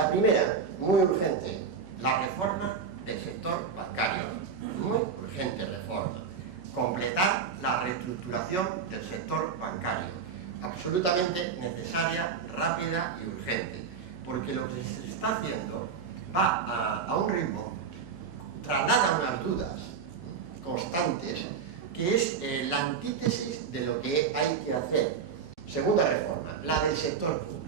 La primera, muy urgente, la reforma del sector bancario. Muy urgente reforma. Completar la reestructuración del sector bancario. Absolutamente necesaria, rápida y urgente. Porque lo que se está haciendo va a un ritmo, traslada unas dudas constantes, que es la antítesis de lo que hay que hacer. Segunda reforma, la del sector público.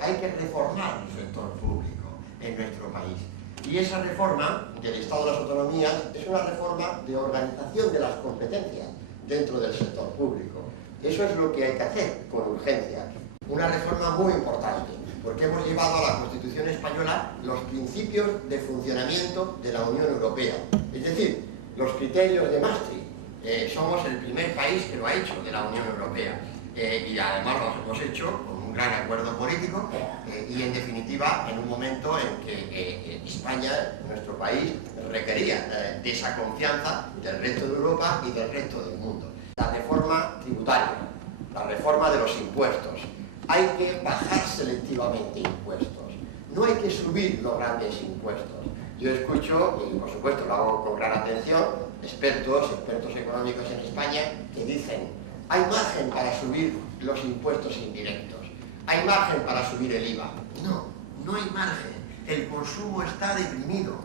Hay que reformar el sector público en nuestro país. Y esa reforma del Estado de las Autonomías es una reforma de organización de las competencias dentro del sector público. Eso es lo que hay que hacer con urgencia. Una reforma muy importante, porque hemos llevado a la Constitución española los principios de funcionamiento de la Unión Europea. Es decir, los criterios de Maastricht. Somos el primer país que lo ha hecho de la Unión Europea. Y además lo hemos hecho con un gran acuerdo político y en definitiva en un momento en que España, nuestro país, requería de esa confianza del resto de Europa y del resto del mundo. La reforma tributaria, la reforma de los impuestos. Hay que bajar selectivamente impuestos, no hay que subir los grandes impuestos. Yo escucho, y por supuesto lo hago con gran atención, expertos económicos en España que dicen: hay margen para subir los impuestos indirectos, hay margen para subir el IVA. No, no hay margen. El consumo está deprimido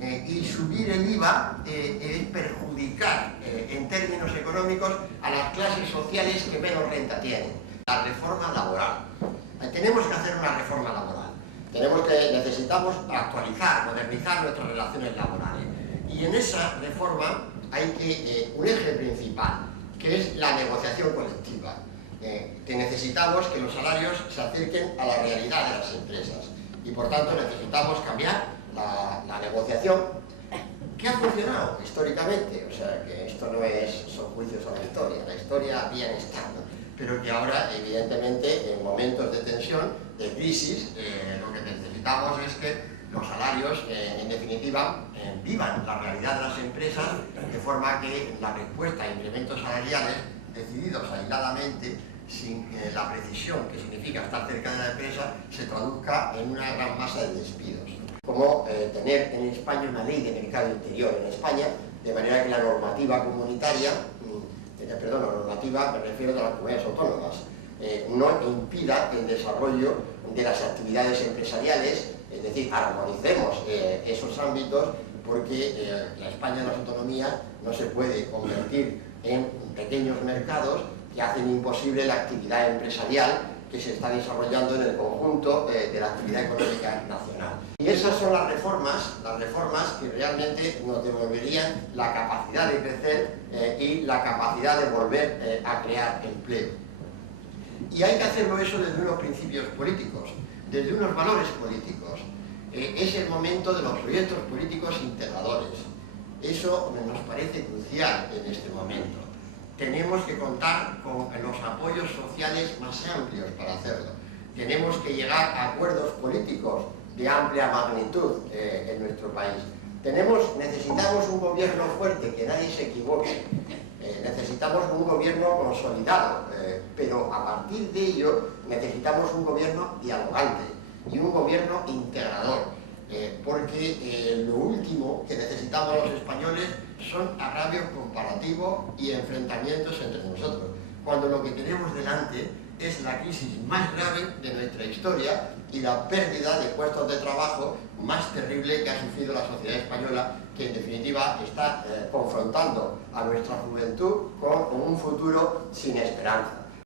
y subir el IVA es perjudicar en términos económicos a las clases sociales que menos renta tienen. La reforma laboral. Tenemos que hacer una reforma laboral. Necesitamos actualizar, modernizar nuestras relaciones laborales. Y en esa reforma hay un eje principal, que es la negociación colectiva. Que necesitamos que los salarios se acerquen a la realidad de las empresas y por tanto necesitamos cambiar la negociación, que ha funcionado históricamente. O sea, que esto no son juicios a la historia bien está, ¿no? Pero que ahora, evidentemente, en momentos de tensión, de crisis, lo que necesitamos es que los salarios, en definitiva, vivan la realidad de las empresas, de forma que la respuesta a incrementos salariales decididos aisladamente, sin la precisión que significa estar cerca de la empresa, se traduzca en una gran masa de despidos. Como tener en España una ley de mercado interior en España, de manera que la normativa comunitaria, la normativa, me refiero a las comunidades autónomas, no impida el desarrollo de las actividades empresariales, es decir, armonicemos esos ámbitos, porque la España de las autonomías no se puede convertir en pequeños mercados que hacen imposible la actividad empresarial que se está desarrollando en el conjunto de la actividad económica nacional. Y esas son las reformas que realmente nos devolverían la capacidad de crecer y la capacidad de volver a crear empleo. Y hay que hacerlo eso desde unos principios políticos, desde unos valores políticos. Es el momento de los proyectos políticos integradores. Eso nos parece crucial en este momento. Tenemos que contar con los apoyos sociales más amplios para hacerlo. Tenemos que llegar a acuerdos políticos de amplia magnitud en nuestro país. Necesitamos un gobierno fuerte, que nadie se equivoque. Necesitamos un gobierno consolidado, pero a partir de ello necesitamos un gobierno dialogante y un gobierno integrador. Porque lo último que necesitamos los españoles son agravios comparativos y enfrentamientos entre nosotros, cuando lo que tenemos delante es la crisis más grave de nuestra historia y la pérdida de puestos de trabajo más terrible que ha sufrido la sociedad española, que en definitiva está confrontando a nuestra juventud con un futuro sin esperanza.